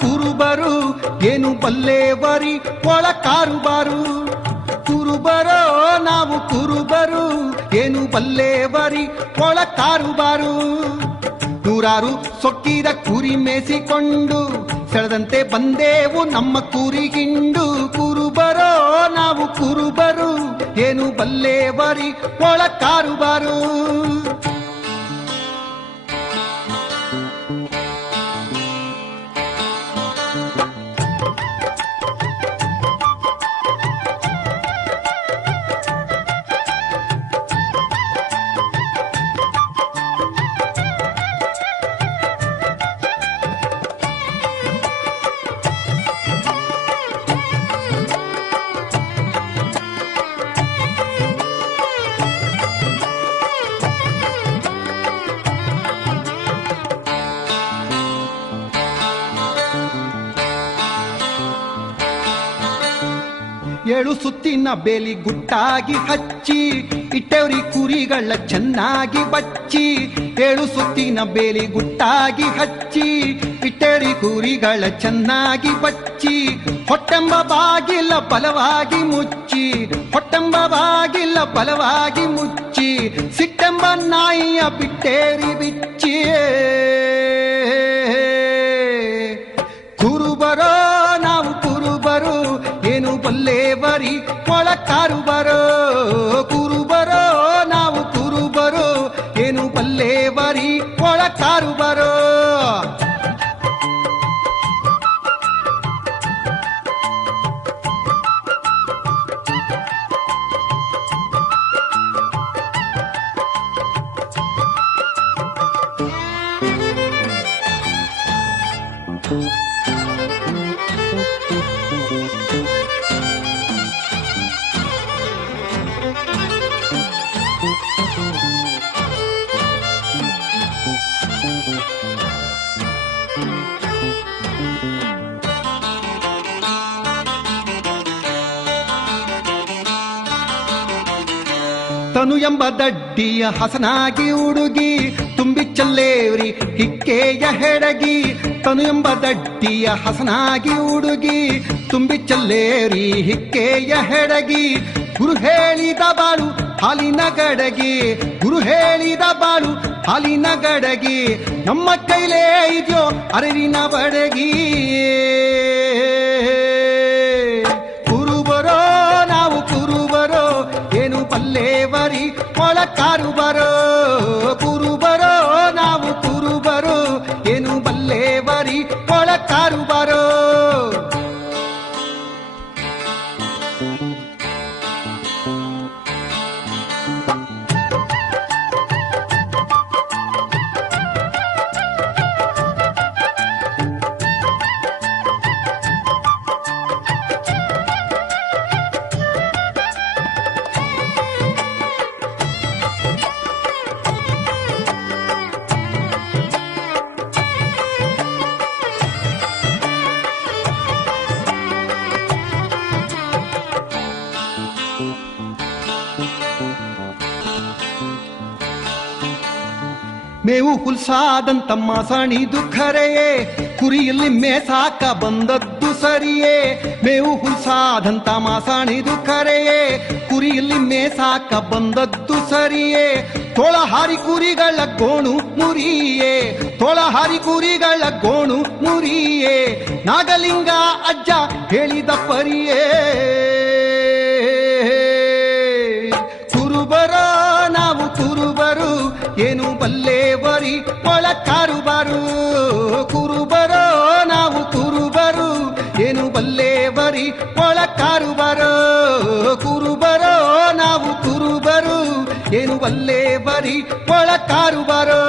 ಕುರುಬರು ಏನು ಬಲ್ಲೇವರಿ ಒಳ ಕಾರುಬಾರು. ಕುರುಬರೋ ನಾವು ಕುರುಬರು ಏನು ಬಲ್ಲೇವರಿ ಒಳ ಕಾರುಬಾರು. ನೂರಾರು ಸೊಕ್ಕಿದ ಕುರಿ ಮೇಸಿಕೊಂಡು ಸೆಳೆದಂತೆ ಬಂದೇವು ನಮ್ಮ ಕುರಿಗಿಂಡು. ಕುರುಬರೋ ನಾವು ಕುರುಬರು ಏನು ಬಲ್ಲೇವರಿ ಒಳ ಕಾರುಬಾರು. ಏಳು ಸುತ್ತಿನ ಬೇಲಿ ಗುಟ್ಟಾಗಿ ಹಚ್ಚಿ ಇಟ್ಟವ್ರಿ ಕುರಿಗಳ ಚೆನ್ನಾಗಿ ಬಚ್ಚಿ. ಏಳು ಸುತ್ತಿನ ಬೇಲಿ ಗುಟ್ಟಾಗಿ ಹಚ್ಚಿ ಇಟ್ಟವ್ರಿ ಕುರಿಗಳ ಚೆನ್ನಾಗಿ ಬಚ್ಚಿ. ಹೊಟ್ಟೆಂಬ ಬಾಗಿಲ ಬಲವಾಗಿ ಮುಚ್ಚಿ, ಹೊಟ್ಟೆಂಬ ಬಾಗಿಲ ಬಲವಾಗಿ ಮುಚ್ಚಿ. ಸಿಟ್ಟೆಂಬ ನಾಯಿಯ ಬಿಟ್ಟೇರಿ ಬಿಚ್ಚಿ. ಕುರುಬರೋ ನಾವು ಕುರುಬರು ಏನು ಬಲ್ಲೇವರಿ ಒಳ ಕಾರುಬರೋ. ಕುರುಬರೋ ನಾವು ಕುರುಬರು ಏನು ಬಲ್ಲೇವರಿ ಒಳ ಕಾರುಬರೋ. ತನು ಎಂಬ ದಡ್ಡಿಯ ಹಸನಾಗಿ ಹುಡುಗಿ ತುಂಬಿ ಚಲ್ಲೇವ್ರಿ ಹಿಕ್ಕೆಯ ಹೆಡಗಿ. ತನು ಎಂಬ ದಡ್ಡಿಯ ಹಸನಾಗಿ ಹುಡುಗಿ ತುಂಬಿ ಚಲ್ಲೇವ್ರಿ ಹಿಕ್ಕೆಯ ಹೆಡಗಿ. ಗುರು ಹೇಳಿದ ಬಾಳು ಹಾಲಿನ ಗಡಗಿ, ಗುರು ಹೇಳಿದ ಬಾಳು ಹಾಲಿನ ಗಡಗಿ. ನಮ್ಮ ಕೈಲೇ ಇದೆಯೋ ಅರಿವಿನ ಬಡಗಿ. ಕುರುಬರೋ ನಾವು ಕುರುಬರೋ ಏನು ಬಲ್ಲೇವರಿ ಒಳ ಕಾರುಬರೋ. ಕುರುಬರೋ ನಾವು ಕುರುಬರೋ ಏನು ಬಲ್ಲೇವರಿ ಒಳ ಕಾರುಬರೋ. ಮೇವು ಹುಲ್ಸಾದಂತ ಮಾಸಣಿದು ಖರೆಯೇ, ಕುರಿಯಲ್ಲಿ ಮೇಸಾಕ ಬಂದದ್ದು ಸರಿಯೇ. ಮೇವು ಹುಲ್ಸಾದಂತ ಮಾಸಣಿದು ಖರೆಯೇ, ಕುರಿಯಲ್ಲಿ ಮೇಸಾಕ ಬಂದದ್ದು ಸರಿಯೇ. ತೋಳಹಾರಿ ಕುರಿಗಳ ಗೋಣು ಮುರಿಯೇ, ತೋಳಹಾರಿ ಕುರಿಗಳ ಗೋಣು ಮುರಿಯೇ. ನಾಗಲಿಂಗ ಅಜ್ಜ ಹೇಳಿದ ಪರಿಯೇ. ಕುರುಬರೋ ನಾವು ಕುರುಬರು ಏನು ಬಲ್ಲೇವರಿ ಒಳ ಕಾರುಬಾರು. ಕುರುಬರೋ ನಾವು ಕುರುಬರು ಏನು ಬಲ್ಲೇವರಿ ಒಳ ಕಾರುಬಾರು. ಕುರುಬರೋ ನಾವು ಕುರುಬರು ಏನು ಬಲ್ಲೇವರಿ ಒಳ ಕಾರುಬಾರು.